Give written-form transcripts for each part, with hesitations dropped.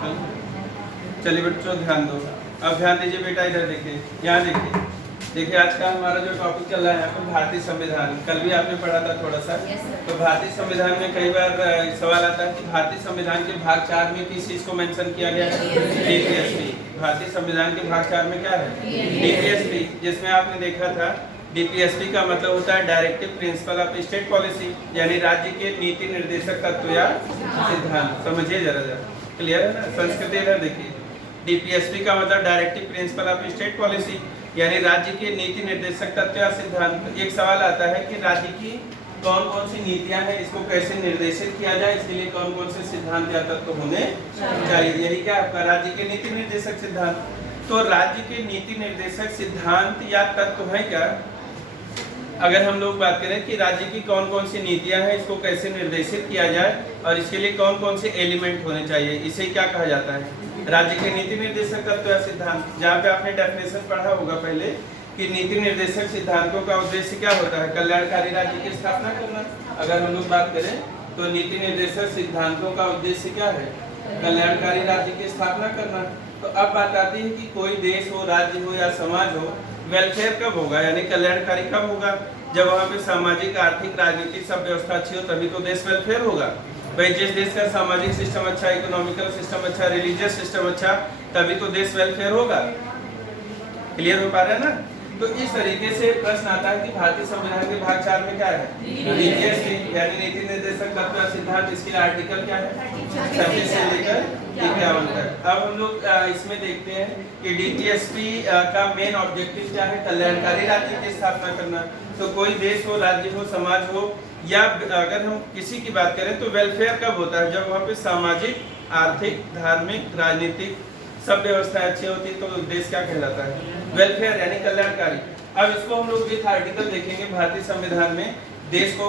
चलिए बच्चों ध्यान दो। अब ध्यान दीजिए बेटा, इधर देखिए, यहाँ देखिए। देखिए आज का हमारा जो टॉपिक चल रहा है यहाँ पर भारतीय संविधान, कल भी आपने पढ़ा था थोड़ा सा। तो भारतीय संविधान में कई बार सवाल आता है कि भारतीय संविधान के भाग 4 में किस चीज को मेंशन किया गया है? डीपीएसपी। भारतीय संविधान के भाग 4 में क्या है? डीपीएसपी। जिसमें आपने देखा था डीपीएसपी का मतलब होता है directive principle of state policy, यानी राज्य के नीति निर्देशक तत्व या सिद्धांत। समझिए जरा क्लियर है ना? संस्कृति इधर देखिए, डीपीएसपी का मतलब directive principle of state policy, यानी राज्य के नीति निर्देशक तत्व या सिद्धांत। एक सवाल आता है कि राज्य की कौन कौन सी नीतियां हैं, इसको कैसे निर्देशित किया जाए, इसके लिए कौन कौन से सिद्धांत या तत्व होने चाहिए। यही क्या आपका राज्य के नीति निर्देशक सिद्धांत। तो राज्य के नीति निर्देशक सिद्धांत या तत्व है क्या? अगर हम लोग बात करें कि राज्य की कौन कौन सी नीतियां हैं, इसको कैसे निर्देशित किया जाए और इसके लिए कौन कौन से एलिमेंट होने चाहिए, इसे क्या कहा जाता है? राज्य के नीति निर्देशक तत्व या सिद्धांत। जहाँ पे आपने डेफिनेशन पढ़ा होगा पहले कि नीति निर्देशक सिद्धांतों का उद्देश्य क्या होता है? कल्याणकारी राज्य की स्थापना करना। अगर हम लोग बात करें तो नीति निर्देशक सिद्धांतों का उद्देश्य क्या है? कल्याणकारी राज्य की स्थापना करना। तो अब बात आती है कि कोई देश हो, राज्य हो या समाज हो, वेलफेयर कब होगा, यानी कल्याणकारी कब होगा? जब वहाँ पे सामाजिक, आर्थिक, राजनीतिक सब व्यवस्था अच्छी हो, तभी तो देश वेलफेयर होगा। भाई जिस देश का सामाजिक सिस्टम अच्छा, इकोनॉमिकल सिस्टम अच्छा, रिलीजियस सिस्टम अच्छा, तभी तो देश वेलफेयर होगा। क्लियर हो पा रहा है ना? तो इस तरीके से प्रश्न आता है कि भारतीय संविधान के भाग 4 में क्या है? डीपीएसपी, यानी नीति निर्देशक तत्व या सिद्धांत। इसके आर्टिकल क्या है? 36 से लेकर 51 तक। अब हम लोग इसमें देखते हैं कि डीपीएसपी का मेन ऑब्जेक्टिव क्या है? कल्याणकारी राज्य की स्थापना करना। तो कोई देश हो, राज्य हो, समाज हो, या अगर हम किसी की बात करें तो वेलफेयर कब होता है? जब वहाँ पे सामाजिक, आर्थिक, धार्मिक, राजनीतिक सब व्यवस्था अच्छी होती है, तो देश क्या कहलाता है? वेलफेयर, यानी कल्याणकारी। अब इसको हम लोग विथ आर्टिकल देखेंगे भारतीय संविधान में देश को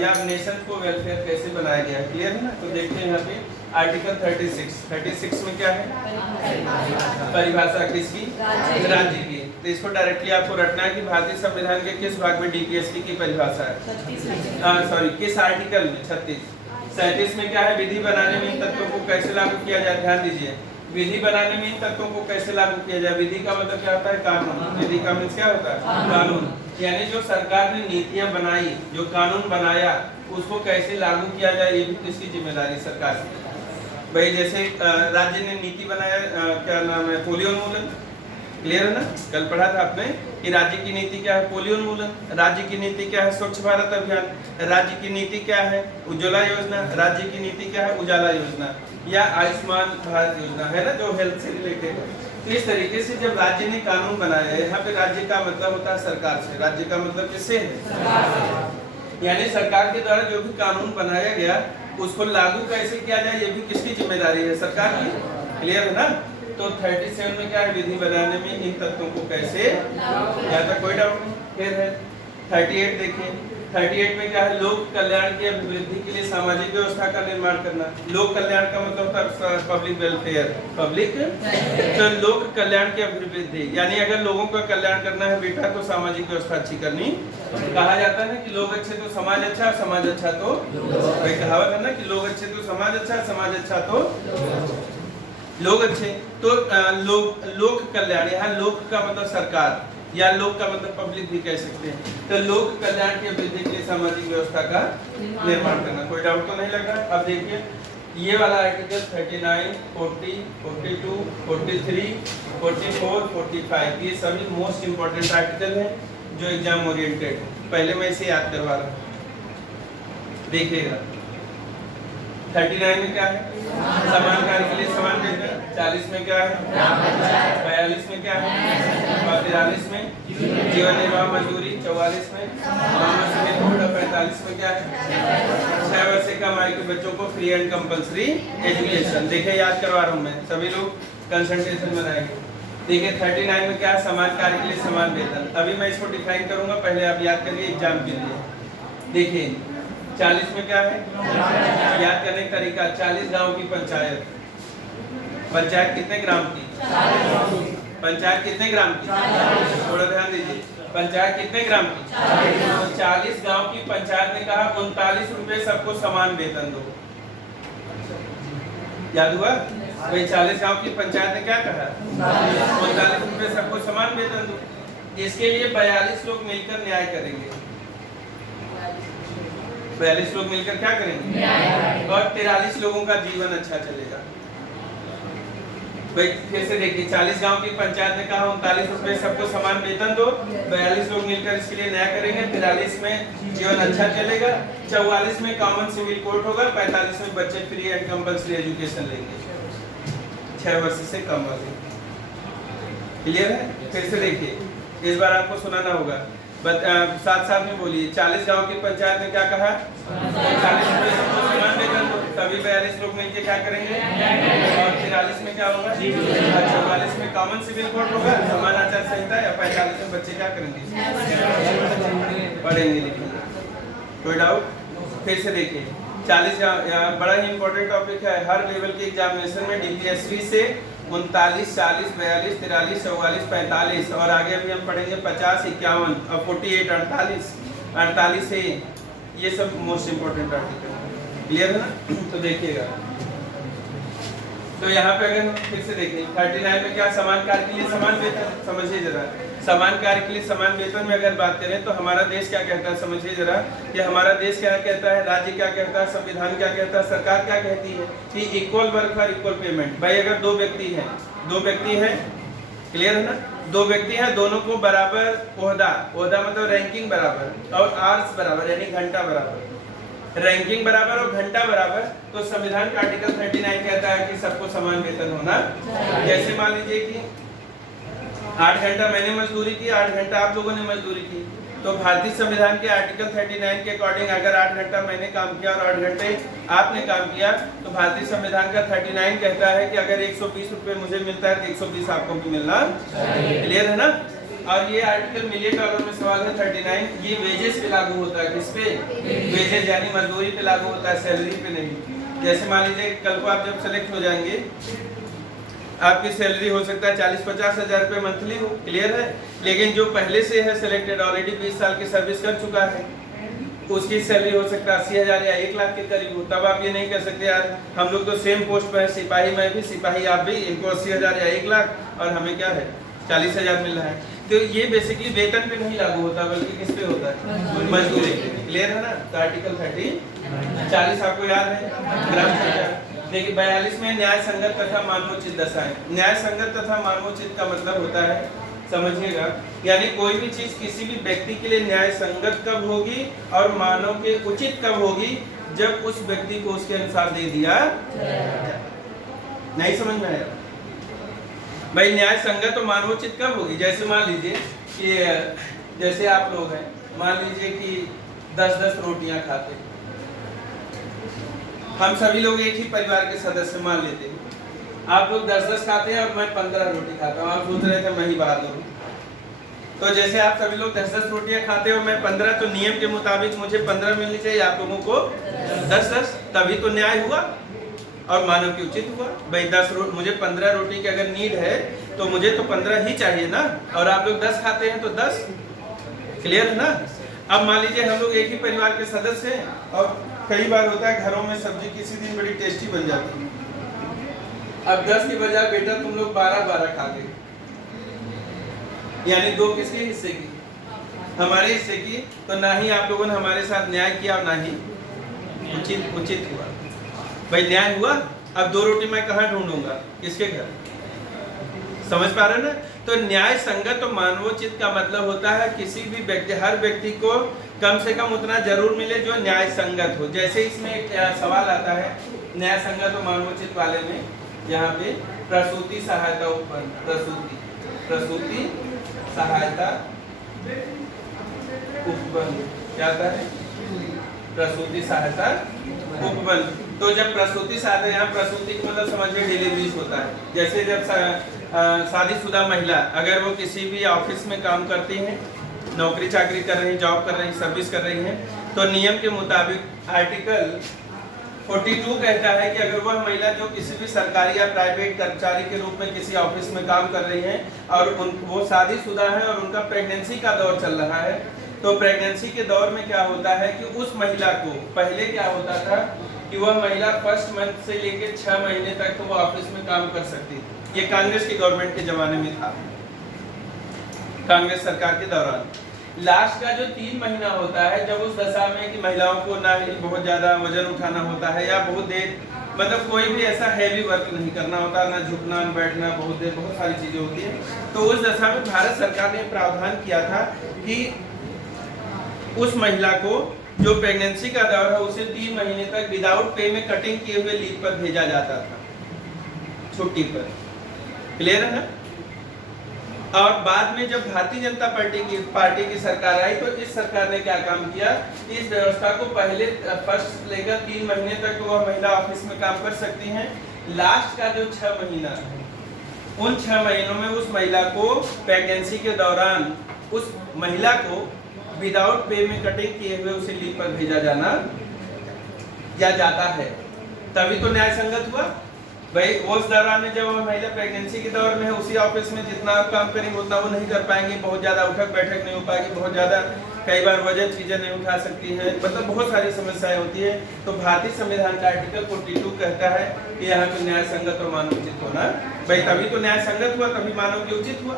या नेशन को वेलफेयर कैसे बनाया गया है। क्लियर है ना? तो देखते हैं यहाँ पे आर्टिकल 36 में क्या है? परिभाषा किसकी? राज्य की। तो इसको डायरेक्टली आपको रटना है कि भारतीय संविधान के किस भाग में डीपीएसपी की परिभाषा है। सॉरी, किस आर्टिकल में? 37 में क्या है? विधि बनाने में इन तत्वों को कैसे लागू किया जाए। ध्यान दीजिए, विधि बनाने में इन तत्वों को कैसे लागू किया जाए। विधि का मतलब क्या होता है? कानून। विधि का मतलब क्या होता है? कानून। यानी जो सरकार ने नीतियां बनाई, जो कानून बनाया, उसको कैसे लागू किया जाए, ये भी किसकी जिम्मेदारी? सरकार की। भाई जैसे राज्य ने नीति बनाया, क्या नाम है? पोलियो उन्मूलन। क्लियर है ना? कल पढ़ा था आपने कि राज्य की नीति क्या है? पोलियो उन्मूलन। राज्य की नीति क्या है? स्वच्छ भारत अभियान। राज्य की नीति क्या है? उज्ज्वला योजना। राज्य की नीति क्या है? उजाला योजना या आयुष्मान भारत योजना, है ना, जो हेल्थ से रिलेटेड है। तो इस तरीके से जब राज्य ने कानून बनाया है, यहाँ पे राज्य का मतलब होता है सरकार से। राज्य का मतलब किससे है? यानी सरकार के द्वारा जो भी कानून बनाया गया उसको लागू कैसे किया जाए, ये भी किसकी जिम्मेदारी है? सरकार की। क्लियर है ना? तो 37 में क्या है? विधि बनाने में इन तत्वों को कैसे, यहाँ तक कोई डाउट नहीं। फिर है 38, देखिए 38 में क्या है? लोक कल्याण की अभिवृद्धि के लिए सामाजिक व्यवस्था का निर्माण करना। लोक कल्याण का मतलब होता है पब्लिक वेलफेयर। पब्लिक, तो लोक कल्याण की अभिवृद्धि, यानी अगर लोगों का कल्याण करना है बेटा तो सामाजिक व्यवस्था अच्छी करनी। कहा जाता है कि लोग अच्छे तो समाज अच्छा, समाज अच्छा तो, भाई कहावत है ना कि लोग अच्छे तो समाज अच्छा, समाज अच्छा तो लोग अच्छे। तो लोक कल्याण, यहाँ लोक का मतलब सरकार या लोक का मतलब पब्लिक भी कह सकते हैं। तो लोक कल्याण की वृद्धि के लिए सामाजिक व्यवस्था का निर्माण करना। कोई डाउट तो नहीं लग रहा? अब देखिए ये वाला आर्टिकल 39, 40, 42, 43, 44, 45 ये सभी मोस्ट इंपॉर्टेंट आर्टिकल हैं जो एग्जाम ओरिएंटेड है। पहले मैं इसे याद करवा रहा हूँ, देखिएगा। 39 में क्या है? समान कार्य के लिए समान वेतन। 40 में क्या है? 42 में क्या है? 43 में जीवन निर्वाह मजदूरी। 44 में 45 में क्या है? 6 वर्ष से कम आयु के बच्चों को फ्री एंड कंपल्सरी एजुकेशन। देखिए याद करवा रहा हूँ मैं, सभी लोग कंसंट्रेशन बनाएंगे। देखिए 39 में क्या है? समान कार्य के लिए समान वेतन। अभी मैं इसको डिफाइन करूंगा, पहले आप याद करिए एग्जाम के लिए। देखिए 40 में क्या है? याद करने का तरीका, 40 गांव की पंचायत। पंचायत कितने ग्राम की? पंचायत कितने ग्राम की? थोड़ा ध्यान दीजिए, पंचायत कितने ग्राम की? 40 गांव की पंचायत ने कहा 39 रुपए सबको समान वेतन दो। याद हुआ? भाई 40 गांव की पंचायत ने क्या कहा, 39 रुपए सबको समान वेतन दो। इसके लिए 42 लोग मिलकर न्याय करेंगे। 42 लोग मिलकर क्या करेंगे, और 43 लोगों का जीवन अच्छा चलेगा। भाई फिर से देखिए, 40 गांव की पंचायत ने कहा 39 रुपए सबको समान वेतन दो, 42 लोग मिलकर इसके लिए न्याय करेंगे, 43 में जीवन अच्छा चलेगा, 44 में कॉमन सिविल कोर्ट होगा, 45 में बच्चे फ्री एंड कंपल्सरी एजुकेशन लेंगे 6 वर्ष से कम वाले। क्लियर है? फिर से देखिए, इस बार आपको सुनाना होगा, साथ साथ में बोलिए। 40 गांव की पंचायत ने क्या कहा, 40 रुपए सबको समान वेतन दो, तभी 42 लोग मिलकर क्या करेंगे, और 43 में क्या होगा, 44 में कॉमन सिविल कोड होगा, समान आचार संहिता, या 45 में बच्चे क्या करेंगे, पढ़ेंगे लिखेंगे। कोई डाउट? फिर से देखिए, 40 यहाँ बड़ा ही इंपॉर्टेंट टॉपिक है। हर लेवल के एग्जामिनेशन में डीपीएससी से 39, 40, 42, 43, 44, 45 और आगे भी हम पढ़ेंगे 50, 51 और 48, 48 से ये सब मोस्ट इम्पोर्टेंट आर्टिकल है। क्लियर है ना? तो देखिएगा, तो यहाँ पे अगर फिर से देखें 39 में क्या, समान कार्य के लिए समान वेतन। समझिए जरा, समान कार्य के लिए समान वेतन में अगर बात करें तो हमारा देश क्या कहता है, समझिए जरा कि हमारा देश क्या कहता है, राज्य क्या कहता है, संविधान क्या कहता है, सरकार क्या कहती है कि equal work for equal payment. भाई अगर दो व्यक्ति हैं, क्लियर है ना, दो व्यक्ति हैं, दोनों को बराबर ओहदा मतलब रैंकिंग बराबर और आवर्स बराबर यानी घंटा बराबर, रैंकिंग बराबर और घंटा बराबर, तो संविधान का आर्टिकल 39 कहता है कि सबको समान वेतन होना। जैसे मान लीजिए कि 8 घंटा मैंने मजदूरी की, 8 घंटा आप लोगों ने मजदूरी की, तो भारतीय संविधान के आर्टिकल 39 के अकॉर्डिंग अगर 8 घंटा मैंने काम किया और 8 घंटे आपने काम किया, तो भारतीय संविधान का 39 कहता है कि अगर 120 रुपए मुझे मिलता है तो 120 आपको भी मिलना चाहिए। क्लियर है ना? और ये आर्टिकल मिलियन डॉलर में सवाल है 39, ये वेजेस पे लागू होता है। किस पे? वेजेस यानी मजदूरी पे लागू होता है, सैलरी पे नहीं। जैसे मान लीजिए कल को आप जब सेलेक्ट हो जाएंगे, आपकी सैलरी हो सकता है 40-50 हजार रुपये मंथली हो, क्लियर है, लेकिन जो पहले से है सिलेक्टेड, ऑलरेडी 20 साल की सर्विस कर चुका है, उसकी सैलरी हो सकता है 80 हजार या 1 लाख के करीब हो। तब आप ये नहीं कर सकते यार हम लोग तो सेम पोस्ट पे है, सिपाही में भी, सिपाही आप भी, इनको 80 हजार या 1 लाख और हमें क्या है 40 हजार मिल रहा है। तो ये बेसिकली वेतन पे नहीं लागू होता, बल्कि किस पे होता है, मजदूरी पे। क्लियर है ना? तो आर्टिकल 40 आपको याद है, ग्राम पंचायत। देखिए 42 में न्याय संगत तथा मानवोचित दशाएं। न्याय संगत तथा मानवोचित का मतलब होता है, समझिएगा, यानी कोई भी चीज किसी भी व्यक्ति के लिए न्याय संगत कब होगी और मानव के उचित कब होगी, जब उस व्यक्ति को उसके अनुसार दे दिया। नहीं समझ में आया? भाई न्याय संगत और मानवोचित कब होगी? जैसे मान लीजिए कि जैसे आप लोग हैं, मान लीजिए कि 10-10 रोटियां खाते, हम सभी लोग एक ही परिवार के सदस्य मान लेते हैं, आप लोग 10-10 खाते हैं और मैं 15 रोटी खाता हूँ। आप सोच रहे थे मैं ही बहादुर हूँ, तो जैसे आप सभी लोग 10-10 रोटियां खाते हो, मैं 15, तो नियम के मुताबिक मुझे 15 मिलनी चाहिए, आप लोगों को 10-10, तभी तो न्याय हुआ और मानव की उचित हुआ। भाई 10 मुझे 15 रोटी की अगर नीड है तो मुझे तो 15 ही चाहिए ना, और आप लोग 10 खाते हैं तो 10। क्लियर है ना? अब मान लीजिए हम लोग एक ही परिवार के सदस्य हैं और कई बार होता है घरों में सब्जी किसी दिन बड़ी टेस्टी बन जाती है, अब 10 की बजाय बेटा तुम लोग 12 खाते, यानी 2 किसके हिस्से की, हमारे हिस्से की, तो ना ही आप लोगों ने हमारे साथ न्याय किया और ना ही उचित हुआ। भाई न्याय हुआ, अब 2 रोटी मैं कहाँ ढूंढूंगा, किसके घर? समझ पा रहे ना? तो न्याय संगत और मानवोचित का मतलब होता है किसी भी व्यक्ति, हर व्यक्ति को कम से कम उतना जरूर मिले जो न्याय संगत हो। जैसे इसमें एक सवाल आता है न्याय संगत और मानवोचित वाले में, यहाँ पे प्रसूति सहायता उपबंध, प्रसूति सहायता उपबंध क्या आता है? प्रसूति सहायता उपबंध। तो जब प्रसूति सहायता, यहाँ प्रसूति का मतलब समझिए डिलीवरीज होता है। जैसे जब शादीशुदा महिला अगर वो किसी भी ऑफिस में काम करती हैं, नौकरी चाकरी कर रही, जॉब कर रही, सर्विस कर रही हैं, तो नियम के मुताबिक आर्टिकल 42 कहता है कि अगर वह महिला जो किसी भी सरकारी या प्राइवेट कर्मचारी के रूप में किसी ऑफिस में काम कर रही हैं और वो शादीशुदा है और उनका प्रेगनेंसी का दौर चल रहा है, तो प्रेगनेंसी के दौर में क्या होता है कि उस महिला को, पहले क्या होता था कि वह महिला फर्स्ट मंथ से लेकर 6 महीने तक तो वो ऑफिस में काम कर सकती थी। ये कांग्रेस की गवर्नमेंट के जमाने में था, कांग्रेस सरकार के दौरान। लास्ट का जो 3 महीना होता है, जब उस दशा में कि महिलाओं को ना ही बहुत ज्यादा वजन उठाना होता है या बहुत देर मतलब कोई भी ऐसा हैवी वर्क नहीं करना होता, ना झुकना ना बैठना, बहुत देर बहुत सारी चीजें होती है, तो उस दशा में भारत सरकार ने प्रावधान किया था कि उस महिला को जो प्रेगनेंसी का दौर है उसे 3 महीने तक विदाउट पे में कटिंग किए हुए लीव पर भेजा जाता था, छुट्टी पर। क्लियर है ना? और बाद में जब भारतीय जनता पार्टी की सरकार आई तो इस सरकार ने क्या काम किया, इस व्यवस्था को पहले फर्स्ट लेकर 3 महीने तक वह महिला ऑफिस में काम कर सकती हैं। लास्ट का जो 6 महीना है, उन 6 महीनों में उस महिला को प्रेगनेंसी के दौरान उस महिला को विदाउट पे में कटिंग किए हुए उसे लीव पर भेजा जाता है। तभी तो न्याय संगत हुआ भाई। उस दौरान में जब महिला प्रेगनेंसी के दौर में है, उसी ऑफिस में जितना आप काम करेंगे उतना वो नहीं कर पाएंगे, बहुत ज्यादा उठक बैठक नहीं हो पाएगी, बहुत ज्यादा कई बार वजन चीजें नहीं उठा सकती है, मतलब बहुत सारी समस्याएं होती है। तो भारतीय संविधान का आर्टिकल 42 कहता है कि यहाँ पे न्याय संगत और मानव उचित होना भाई, तभी तो न्याय संगत हुआ, तभी मानव के उचित हुआ।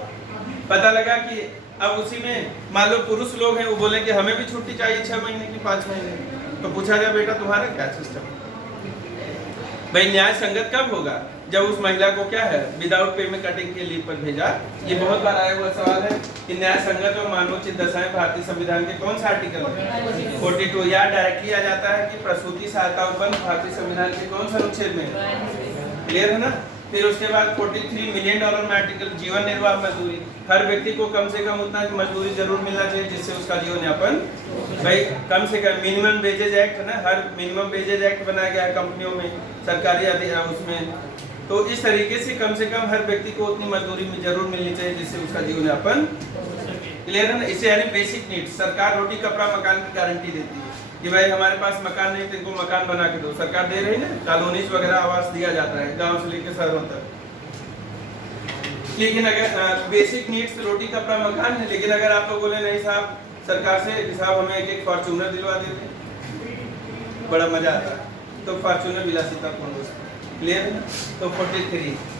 पता लगा कि अब उसी में मान लो पुरुष लोग हैं, वो बोले कि हमें भी छुट्टी चाहिए 6 महीने की 5 महीने, तो पूछा जाए बेटा तुम्हारा क्या सिस्टम भाई। न्याय संगत कब होगा, जब उस महिला को क्या है विदाउट पे में कटिंग के लीव पर भेजा। ये बहुत बार आया हुआ सवाल है कि न्याय संगत और मानवोचित दशाएं भारतीय संविधान के कौन सा आर्टिकल है 42, या डायरेक्टली आ जाता है कि प्रसूति सहायता उपबंध भारतीय संविधान के कौन सा अनुच्छेद में। क्लियर है ना? फिर उसके बाद 43 मिलियन डॉलर में आर्टिकल जीवन निर्वाह मजदूरी, हर व्यक्ति को कम से कम उतना की मजदूरी जरूर मिलना चाहिए जिससे उसका जीवन यापन भाई कम से कम। मिनिमम वेजेज एक्ट है ना, हर मिनिमम वेजेज एक्ट बनाया गया है कंपनियों में, सरकारी उसमें। तो इस तरीके से कम हर व्यक्ति को उतनी मजदूरी में जरूर मिलनी चाहिए जिससे उसका जीवन यापन। क्लियर है ना? इसे यानी बेसिक नीड्स। सरकार रोटी कपड़ा मकान की गारंटी देती है कि भाई हमारे पास मकान नहीं तो इनको मकान बना के दो, सरकार दे रही है ना, कॉलोनीज वगैरह आवास दिया जाता है गांव से लेकर शहरों तक। लेकिन अगर बेसिक नीड्स रोटी कपड़ा मकान है, लेकिन अगर आप लोग बोले नहीं साहब सरकार से कि साहब हमें एक फॉर्च्यूनर दिलवा देते, बड़ा मजा आता है, तो फॉर्च्यूनर विलासिता कौन हो सकता है। क्लियर है? तो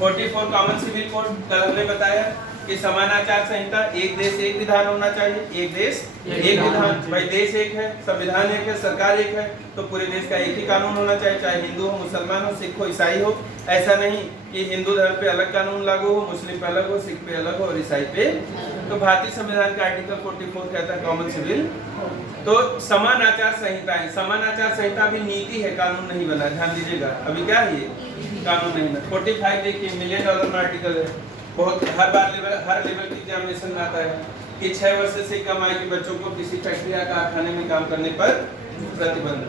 44 कॉमन सिविल कोड, कल हमने बताया कि समान आचार संहिता, एक देश एक विधान होना चाहिए, एक देश एक विधान। भाई देश एक है, संविधान एक है, सरकार एक है, तो पूरे देश का एक ही कानून होना चाहिए, चाहे हिंदू हो, मुसलमान हो, सिख हो, ईसाई हो। ऐसा नहीं कि हिंदू धर्म पे अलग कानून लागू हो, मुस्लिम पे अलग हो, सिख पे अलग हो और ईसाई पे। तो भारतीय संविधान का आर्टिकल 44 कहता है कॉमन सिविल। तो समान आचार संहिता है, समान आचार संहिता भी नीति है, कानून नहीं बना, ध्यान दीजिएगा। अभी क्या है ये कानून नहीं बना। 45 देखिए मिलियन डॉलर में आर्टिकल है, बहुत हर लेवल की एग्जामिनेशन में आता है कि 6 वर्ष से कम आयु के बच्चों को किसी फैक्ट्री या कारखाने में काम करने पर प्रतिबंध।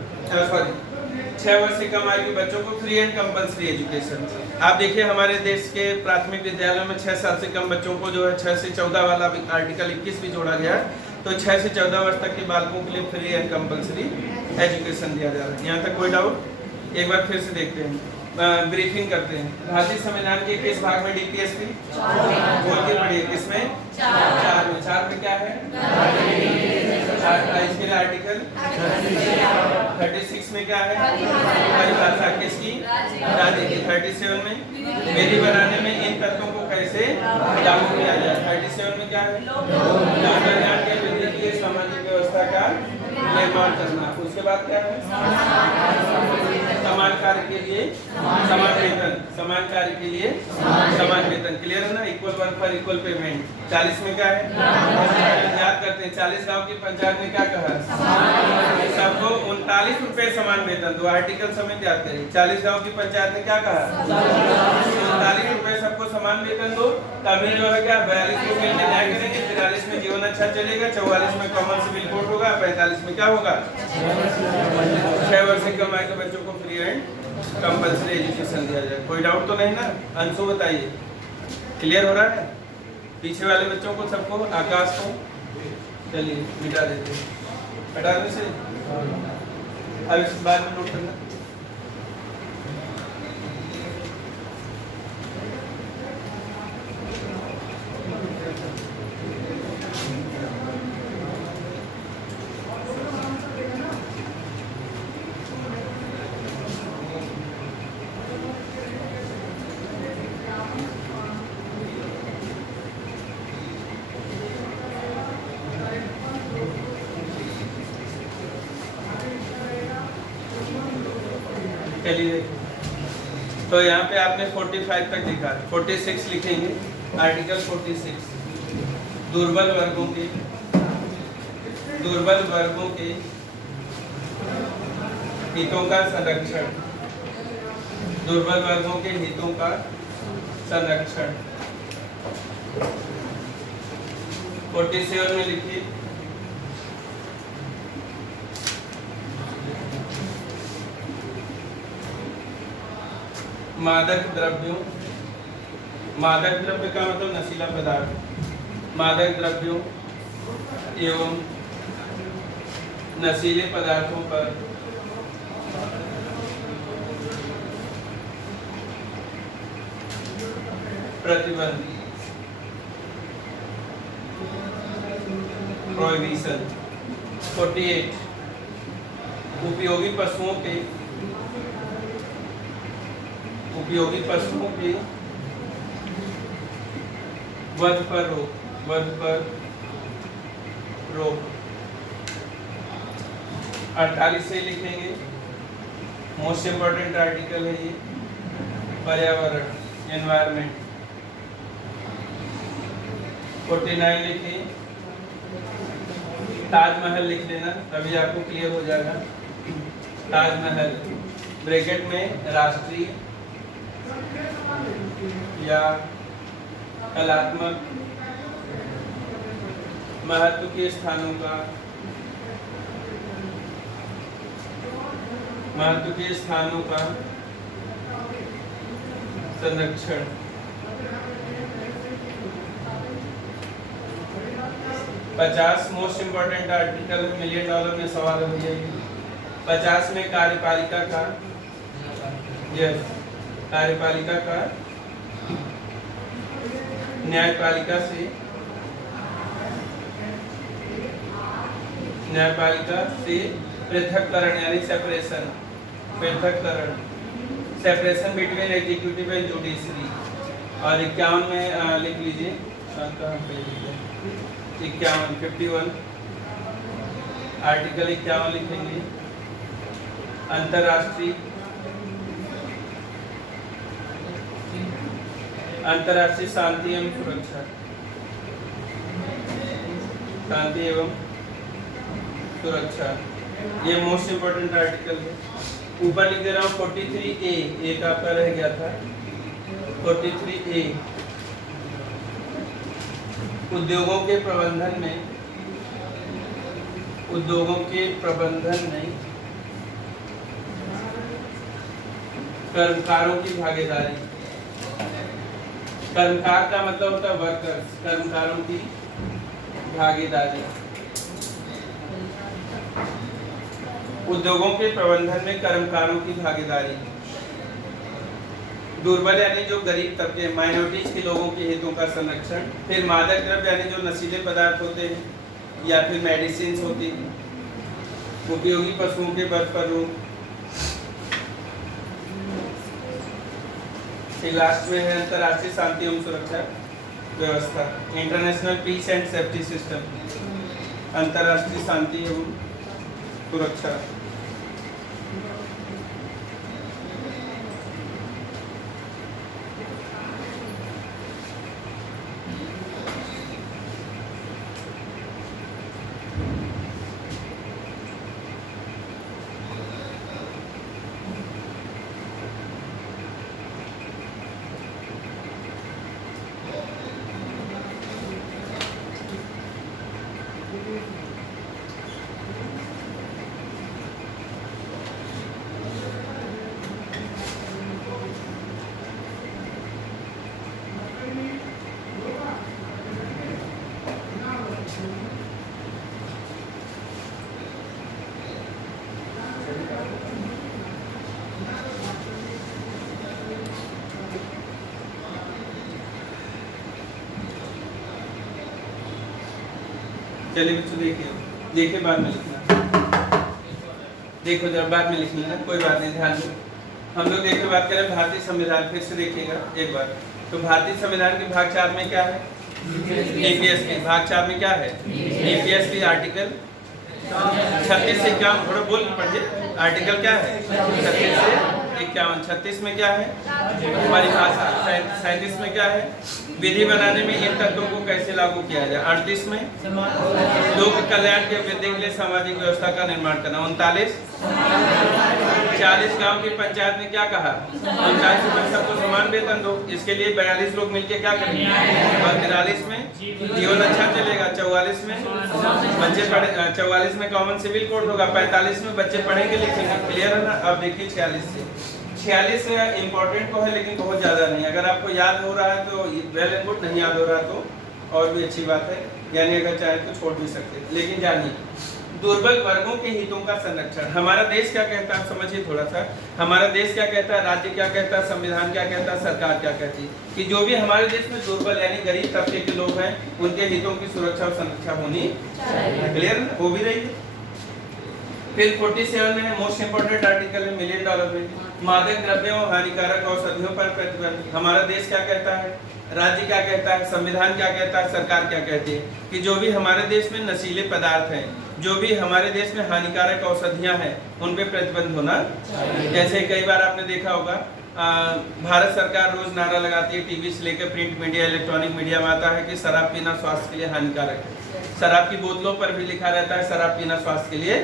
6 वर्ष से कम आयु के बच्चों को फ्री एंड कंपल्सरी एजुकेशन। आप देखिए हमारे देश के प्राथमिक विद्यालयों में 6 साल से कम बच्चों को जो है 6 से 14 वाला आर्टिकल 21 भी जोड़ा गया, तो 6 से 14 वर्ष तक के बालकों के लिए फ्री एंड कंपल्सरी एजुकेशन दिया जा रहा है। यहाँ तक कोई डाउट? एक बार फिर से देखते हैं, ब्रीफिंग करते हैं। भारतीय संविधान के किस भाग में डीपीएसपी बोल के पढ़िए, किसमें? 4 में क्या है? इसके लिए आर्टिकल 36 में क्या है? परिभाषा किसकी? राज्य की। 37 में विधि बनाने में इन तत्वों को कैसे लागू किया जाए। 37 में क्या है? लोक कल्याण के वृद्धि के लिए सामाजिक व्यवस्था का निर्माण करना। उसके बाद क्या है? समान कार्य के लिए समान वेतन, समान कार्य के लिए समान वेतन। क्लियर है ना? Equal work for equal payment. 40 में क्या है? याद करते हैं 40 गांव की पंचायत ने क्या कहा? सबको 39 रुपए समान वेतन दो। आर्टिकल समेत याद करिए। 40 गांव की पंचायत ने क्या कहा? 39 रुपए सबको समान वेतन दो। तभी जो है क्या 42 रुपए में न्याय करेंगे, 43 में जीवन अच्छा चलेगा, 44 में कॉमन सिविल कोड होगा, 45 में क्या होगा? 6 वर्ष से कम आयु के बच्चों को फ्री एंड कंपल्सरी एजुकेशन दिया जाए। कोई डाउट तो नहीं ना? अंशु बताइए, क्लियर हो रहा है? पीछे वाले बच्चों को सबको, आकाश को चलिए मिटा देते हैं, हटाने से अब इस बात में नोट करना। चलिए तो यहाँ पे आपने 45 तक लिखा, 46 लिखेंगे। आर्टिकल 46 दुर्बल वर्गों के हितों का संरक्षण, दुर्बल वर्गों के हितों का संरक्षण। 47 में लिखिए मादक द्रव्यों, मादक द्रव्य का मतलब नशीला पदार्थ, मादक द्रव्यों एवं नशीले पदार्थों पर प्रतिबंध, प्रोहिबिशन। 48 उपयोगी पशुओं के वध पर रोक। 48 से लिखेंगे, मोस्ट इम्पोर्टेंट आर्टिकल है ये, पर्यावरण, एनवायरमेंट। 49 लिखिए, ताजमहल लिख लेना तभी आपको क्लियर हो जाएगा। ताजमहल ब्रैकेट में राष्ट्रीय या कलात्मक महत्व के स्थानों का संरक्षण। 50 मोस्ट इम्पोर्टेंट आर्टिकल, $1 मिलियन में सवाल हो जाएगी। 50 में कार्यपालिका का, यस, कार्यपालिका का न्यायपालिका से पृथक्करण यानी separation, separation between executive and judiciary. और 51 में लिख लीजिए, कहाँ पे 51, 51 आर्टिकल 51 लिखेंगे, अंतर्राष्ट्रीय शांति एवं सुरक्षा, शांति एवं सुरक्षा, ये मोस्ट इम्पोर्टेंट आर्टिकल है। ऊपर लिख दे रहा हूँ 43A, एक आपका रह गया था 43A, उद्योगों के प्रबंधन में कर्मकारों की भागीदारी। कर्मकार का मतलब होता है वर्कर्स, कर्मकारों की भागीदारी। उद्योगों के प्रबंधन में कर्मकारों की भागीदारी। दुर्बल यानी जो गरीब तबके, माइनॉरिटीज के लोगों के हितों का संरक्षण। फिर मादक द्रव्य यानी जो नशीले पदार्थ होते हैं या फिर मेडिसिन होती हैं। उपयोगी पशुओं के वध पर रोक। लास्ट में है अंतर्राष्ट्रीय शांति एवं सुरक्षा व्यवस्था, international peace and safety system, अंतर्राष्ट्रीय शांति एवं सुरक्षा। चलिए बच्चों देखिए बाद में लिखना, देखो जरा बाद में लिख लेना, कोई बात नहीं, ध्यान दो। हम लोग देखिए बात करें भारतीय संविधान, फिर से देखिएगा एक बार। तो भारतीय संविधान के भाग 4 में क्या है? ईपीएसपी। भाग 4 में क्या है? ईपीएसपी। आर्टिकल 36 से क्या, थोड़ा बोल पढ़िए, आर्टिकल क्या है? 36 से 51, 36 में क्या है परिभाषा, 37 में क्या है विधि बनाने में इन तत्वों को कैसे लागू किया जाए, 38 में लोक कल्याण के वृद्धि के लिए सामाजिक व्यवस्था का निर्माण करना, 39 40 गांव की पंचायत ने क्या कहा 39 में सबको समान वेतन दो, इसके लिए 42 लोग मिलकर क्या करेंगे, और 43 में जीवन अच्छा चलेगा, 44 में बच्चे पढ़े, 44 में कॉमन सिविल कोड होगा, 45 में बच्चे पढ़ेंगे लिखेंगे। क्लियर है ना। अब देखिए 46 इम्पोर्टेंट तो है लेकिन बहुत ज्यादा नहीं, अगर आपको याद हो रहा है तो वेल एंड गुड, नहीं याद हो रहा तो और भी अच्छी बात है, यानी अगर चाहे तो छोड़ भी सकते हैं। लेकिन जानिए दुर्बल वर्गों के हितों का संरक्षण, हमारा देश क्या कहता है, समझिए थोड़ा सा, हमारा देश क्या कहता है, राज्य क्या कहता है, संविधान क्या कहता है, सरकार क्या कहती है कि जो भी हमारे देश में दुर्बल यानी गरीब तबके के लोग हैं उनके हितों की सुरक्षा और संरक्षा होनी चाहिए। क्लियर हो भी रही है। फिर 47 में है मोस्ट इंपोर्टेंट आर्टिकल है $1 मिलियन में मादक द्रव्यों और हानिकारक औषधियों पर प्रतिबंध। हमारा देश क्या कहता है, राज्य क्या कहता है, संविधान क्या कहता है, सरकार क्या कहती है कि जो भी हमारे देश में नशीले पदार्थ हैं, जो भी हमारे देश में हानिकारक औषधियां हैं उन पे प्रतिबंध होना चाहिए। जैसे कई बार आपने देखा होगा भारत सरकार रोज नारा लगाती है, टीवी से लेकर प्रिंट मीडिया इलेक्ट्रॉनिक मीडिया में आता है कि शराब पीना स्वास्थ्य के लिए हानिकारक है। शराब की बोतलों पर भी लिखा रहता है शराब पीना स्वास्थ्य के लिए,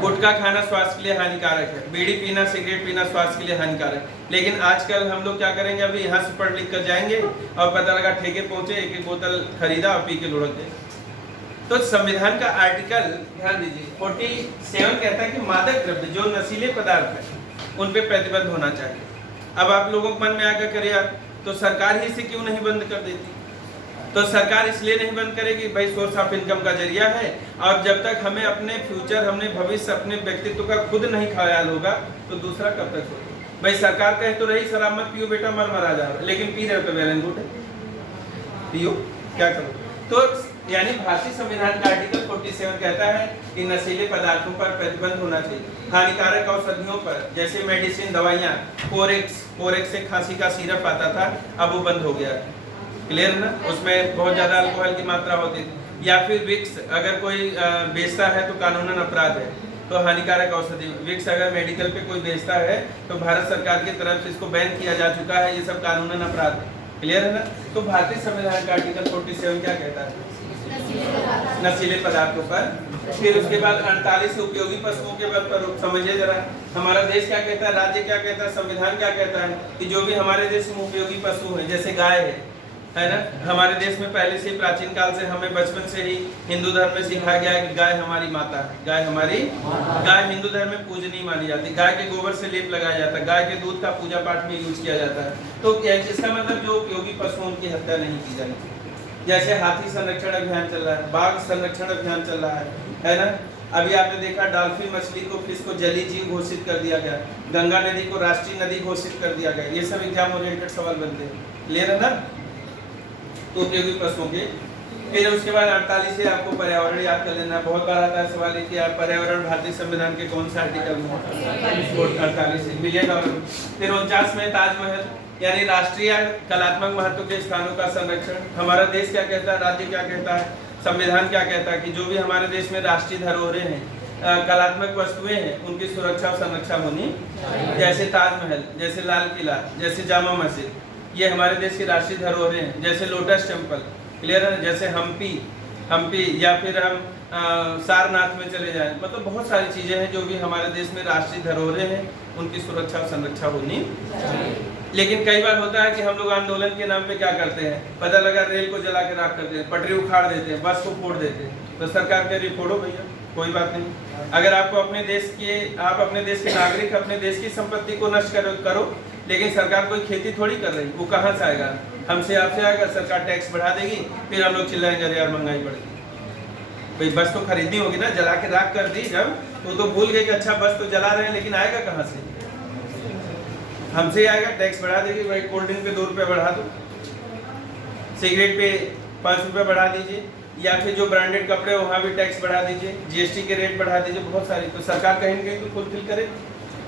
गुटखा खाना स्वास्थ्य के लिए हानिकारक है, बीड़ी पीना सिगरेट पीना स्वास्थ्य के लिए हानिकारक। लेकिन आजकल हम लोग क्या करेंगे, अभी यहाँ से पढ़ लिख कर जाएंगे और पता लगा ठेके पहुंचे, एक एक बोतल खरीदा और पी के लुढ़क गए। तो संविधान का आर्टिकल ध्यान दीजिए 47 कहता है कि मादक द्रव्य जो नशीले पदार्थ है उन पे प्रतिबंध होना चाहिए। अब आप लोगों के मन में आकर करे यार तो सरकार ही से क्यों नहीं बंद कर देती, तो सरकार इसलिए नहीं बंद करेगी भाई सोर्स ऑफ इनकम का जरिया है, और जब तक हमें अपने फ्यूचर, हमने भविष्य, अपने व्यक्तित्व का खुद नहीं ख्याल होगा तो दूसरा कब तक होगा। भाई सरकार कहे तो रही शराब मत पियो बेटा मर जा रहा, लेकिन पी रहे हो तो वेल एंड गुड है, पियो क्या करो। तो यानी भारतीय संविधान का आर्टिकल 47 कहता है कि नशीले पदार्थों पर प्रतिबंध होना चाहिए, हानिकारक औषधियों पर जैसे मेडिसिन दवाइयाँ, कोरेक्स से खांसी का सिरप आता था अब वो बंद हो गया। क्लियर ना, उसमें बहुत ज्यादा अल्कोहल की मात्रा होती थी। या फिर विक्स अगर कोई बेचता है तो कानूनन अपराध है, तो हानिकारक औषधि विक्स अगर मेडिकल पे कोई बेचता है तो भारत सरकार की तरफ से इसको बैन किया जा चुका है, ये सब कानूनन अपराध है। क्लियर है ना। तो भारतीय संविधान का आर्टिकल 47 क्या कहता है, नशीले पदार्थों पर। फिर उसके बाद 48 उपयोगी पशुओं के बल पर समझिए जरा, हमारा देश क्या कहता है, राज्य क्या कहता है, संविधान क्या कहता है कि जो भी हमारे देश में उपयोगी पशु है, जैसे गाय है ना, हमारे देश में पहले से प्राचीन काल से हमें बचपन से ही हिंदू धर्म में सिखाया गया है कि गाय हमारी माता है, गाय हिंदू धर्म में पूजनीय मानी जाती है, गाय के गोबर से लेप लगाया जाता है, गाय के दूध का पूजा पाठ में यूज किया जाता है। तो इसका मतलब जो उपयोगी पशुओं की हत्या नहीं की जानी। जैसे हाथी संरक्षण अभियान चल रहा है, बाघ संरक्षण अभियान चल रहा है ना। अभी आपने देखा डॉल्फिन मछली को, फिश को जलीय जीव घोषित कर दिया गया, गंगा नदी को राष्ट्रीय नदी घोषित कर दिया गया। ये सब एग्जाम ओरिएंटेड सवाल बनते हैं। क्लियर है ना। तो उपयोगी पशुओं के फिर उसके बाद 48 से आपको पर्यावरण याद कर लेना, बहुत बार आता है सवाल कि आप पर्यावरण भारतीय संविधान के कौन सा आर्टिकल में, 48 $1 फिर 49 में ताजमहल यानी राष्ट्रीय कलात्मक महत्व के स्थानों का संरक्षण। हमारा देश क्या कहता है, राज्य क्या कहता है, संविधान क्या कहता है कि जो भी हमारे देश में राष्ट्रीय धरोहरें हैं, कलात्मक वस्तुएं हैं, उनकी सुरक्षा और संरक्षा होनी, जैसे ताजमहल, जैसे लाल किला, जैसे जामा मस्जिद, ये हमारे देश की राष्ट्रीय धरोहरें हैं। जैसे लोटस टेम्पल, क्लियर है, जैसे हम्पी या फिर हम सारनाथ में चले जाएं, मतलब बहुत सारी चीजें हैं जो भी हमारे देश में राष्ट्रीय धरोहरें हैं, उनकी सुरक्षा और संरक्षा होनी। लेकिन कई बार होता है कि हम लोग आंदोलन के नाम पे क्या करते हैं, पता लगा रेल को जला के राख करते हैं, पटरी उखाड़ देते हैं, बस को फोड़ देते हैं, तो सरकार कह रही फोड़ो भैया कोई बात नहीं। अगर आपको अपने देश के नागरिक अपने देश की संपत्ति को नष्ट करो, लेकिन सरकार कोई खेती थोड़ी कर रही, वो कहाँ से आएगा, हमसे आपसे आएगा, सरकार टैक्स बढ़ा देगी, फिर हम लोग चिल्लाएंगे अरे यार महंगाई बढ़ गई। भाई बस तो खरीदनी होगी ना, जला के राख कर दी जब तो भूल गए कि अच्छा बस तो जला रहे हैं, लेकिन आएगा कहाँ से, हमसे आएगा, टैक्स बढ़ा देगी। भाई कोल्ड ड्रिंक पे 2 रुपये बढ़ा दो, सिगरेट पे 5 रुपये बढ़ा दीजिए, या फिर जो ब्रांडेड कपड़े वहाँ भी टैक्स बढ़ा दीजिए, जीएसटी के रेट बढ़ा दीजिए, बहुत सारी, तो सरकार कहीं न कहीं तो फुलफिल करे।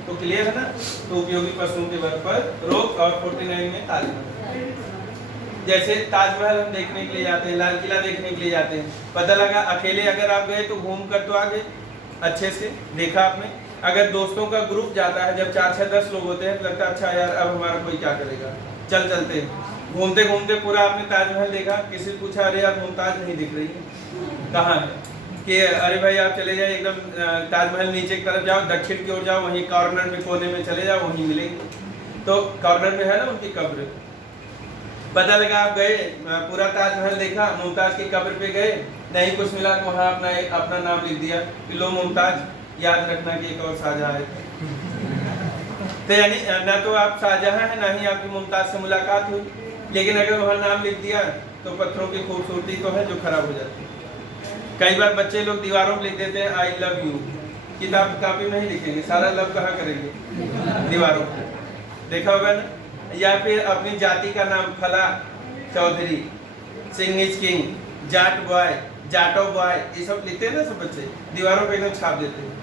तो क्लियर है ना। तो उपयोगी पशुओं के बल पर रोक। और 49 में ताजमहल, जैसे ताजमहल हम देखने के लिए जाते हैं, लाल किला देखने के लिए जाते हैं, पता लगा अकेले अगर आप गए तो घूम कर तो आ गए, अच्छे से देखा आपने, अगर दोस्तों का ग्रुप जाता है, जब 4 6 10 लोग होते हैं तो लगता है अच्छा यार अब हमारा कोई क्या करेगा, चल चलते हैं। घूमते घूमते पूरा आपने ताजमहल देखा, किसी से पूछा अरे यार मुमताज नहीं दिख रही है, कहाँ है? कि अरे भाई आप चले जाए एकदम ताजमहल नीचे की तरफ जाओ, दक्षिण की ओर जाओ, वहीं कॉर्नर में कोने में चले जाओ, वहीं मिलेंगे। तो कॉर्नर में है ना उनकी कब्र। पता लगा आप गए, पूरा ताजमहल देखा, मुमताज की कब्र पे गए, नहीं कुछ मिला तो वहाँ अपना नाम लिख दिया कि लो मुमताज, याद रखना कि एक और शाहजहां है। तो यानी ना तो आप शाहजहां हैं, ना ही आपकी मुमताज से मुलाकात हुई, लेकिन अगर वहाँ नाम लिख दिया तो पत्थरों की खूबसूरती तो है जो खराब हो जाती है। कई बार बच्चे लोग दीवारों पर लिख देते हैं आई लव यू, किताब कापी में नहीं लिखेंगे, सारा लव कहाँ करेंगे? दीवारों पर। देखा होगा ना? या फिर अपनी जाति का नाम फला Chaudhary, Singh is king, Jat boy, जाटो बॉय, ये सब लिखते हैं ना सब बच्चे, दीवारों पे एकदम छाप देते हैं।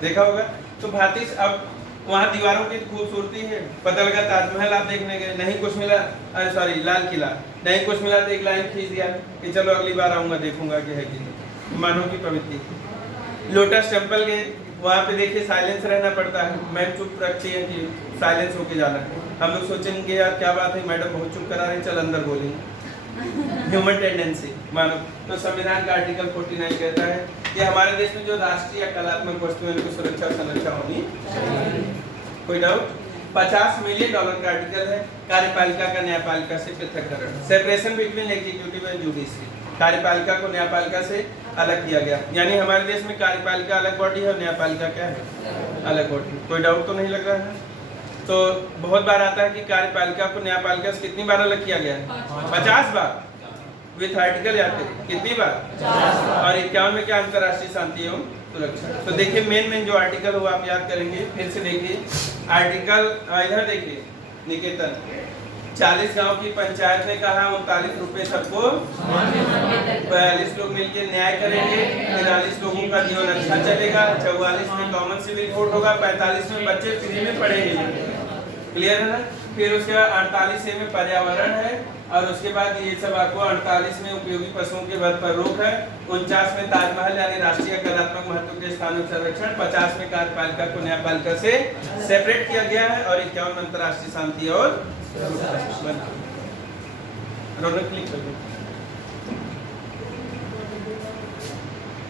देखा होगा? तो भारतीय अब वहाँ दीवारों की खूबसूरती है। पता लगा ताजमहल आप देखने गए, नहीं कुछ मिला, अरे सॉरी लाल किला, नहीं कुछ मिला तो एक लाइन खींच दिया कि चलो अगली बार आऊँगा देखूंगा कि है कि नहीं। मानव की प्रवृत्ति। लोटस टेम्पल गए, वहाँ पे देखिए साइलेंस रहना पड़ता है, मैम चुप रखती है कि साइलेंस होके जाना है। हम लोग सोचेंगे यार क्या बात है, मैडम बहुत चुप करा रही, चल अंदर बोलेंगे। ह्यूमन टेंडेंसी मानो। तो संविधान का आर्टिकल 49 कहता है कि हमारे देश में जो राष्ट्रीय कलात्मक वस्तुएं उनकी सुरक्षा संरक्षा होनी चाहिए। कोई डाउट? $50 मिलियन का आर्टिकल है कार्यपालिका का न्यायपालिका से पृथककरण, separation between executive and judiciary. कार्यपालिका को न्यायपालिका से अलग किया गया, यानी हमारे देश में कार्यपालिका अलग बॉडी है और न्यायपालिका क्या है? अलग बॉडी। कोई डाउट तो नहीं लग रहा है? तो बहुत बार आता है कि कार्यपालिका को न्यायपालिका से कितनी बार अलग किया गया है? 50 बार विथ आर्टिकल याद करिए, कितनी बार? 50 बार। और 51 में क्या? अंतर्राष्ट्रीय शांति एवं सुरक्षा। तो देखिए मेन जो आर्टिकल हो आप याद करेंगे। फिर से देखिए आर्टिकल, इधर देखिए निकेतन, 40 गांव की पंचायत ने कहा 39 रुपए सबको, 42 लोग मिलकर न्याय करेंगे, 43 लोगों का जीवन अच्छा चलेगा, 44 में कॉमन सिविल कोड होगा, 45 में बच्चे फ्री में पढ़ेंगे। क्लियर है ना? फिर उसके बाद 48 में पर्यावरण है, और उसके बाद ये सब आपको 48 में उपयोगी पशुओं के वध पर रोक है, 49 में ताजमहल यानी राष्ट्रीय कलात्मक महत्व के स्थानों का संरक्षण, 50 में कार्यपालिका को न्यायपालिका से सेपरेट किया गया है, और 51 में अंतर्राष्ट्रीय शांति और रौनक क्लिक कर दो।